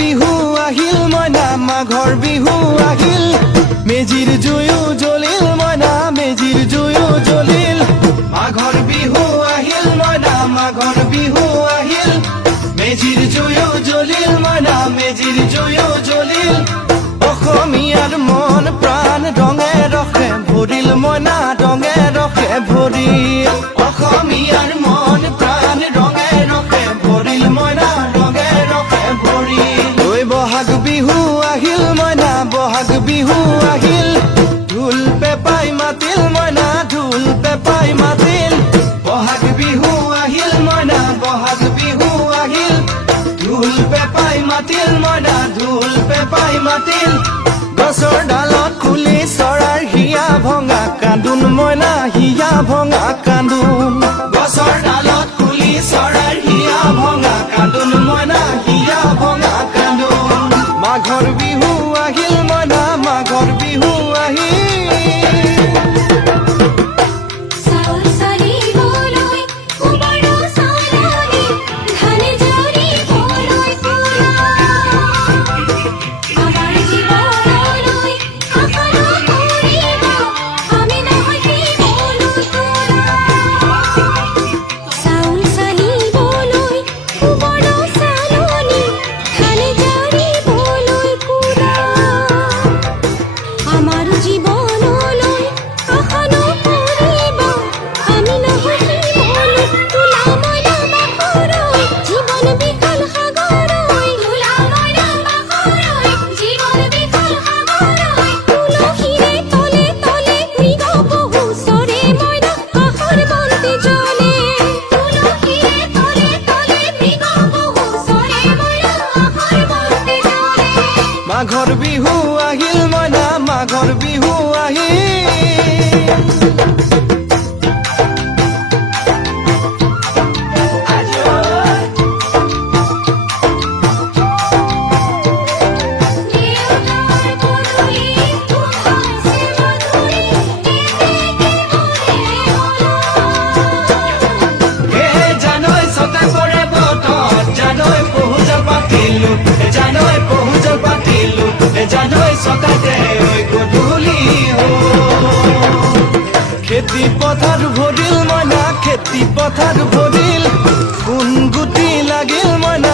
বিহু আহিল মইনা মাঘৰ বিহু আহিল মেজিৰ জুয়ো জ্বলিল মইনা মেজিৰ জুয়ো জ্বলিল মাঘৰ বিহু আহিল মইনা মাঘৰ বিহু আহিল মেজিৰ জুয়ো জ্বলিল মইনা মেজিৰ জুয়ো জ্বলিল অসমীয়াৰ মন প্ৰাণ ৰঙে ৰখে ভৰিল মইনা ৰঙে ৰখে ভৰিল অসমীয়াৰ মন প্ৰাণ ৰঙে ৰখে ভৰিল মইনা ৰঙে ৰখে ভৰিল ঐ বহাগ বিহু আহিল মইনা বহাগ বিহু আহিল ঢোল পেপাই মাতিল মইনা ঢোল পেপাই মাতিল বহাগ বিহু আহিল মইনা বহাগ বিহু আহিল ঢোল পেপাই মাতিল মইনা ঢোল পেপাই মাতিল গছৰ ডালত খুলি চৰাৰ হিয়া ভঙা কান্দোন মইনা হিয়া ভঙা কান্দোন গছৰ ডালত খুলি চৰাৰ হিয়া ভঙা কান্দোন মইনা হিয়া ভঙা কান্দোন মাঘৰ বিহু আহিল মইনা মাঘৰ বিহু আহিল মাঘৰ বিহু আহিল মইনা মাঘৰ বিহু খেতি পথাৰ ভৰিল মইনা খেতি পথাৰ ভৰিল সোণ গুটি লাগিল মইনা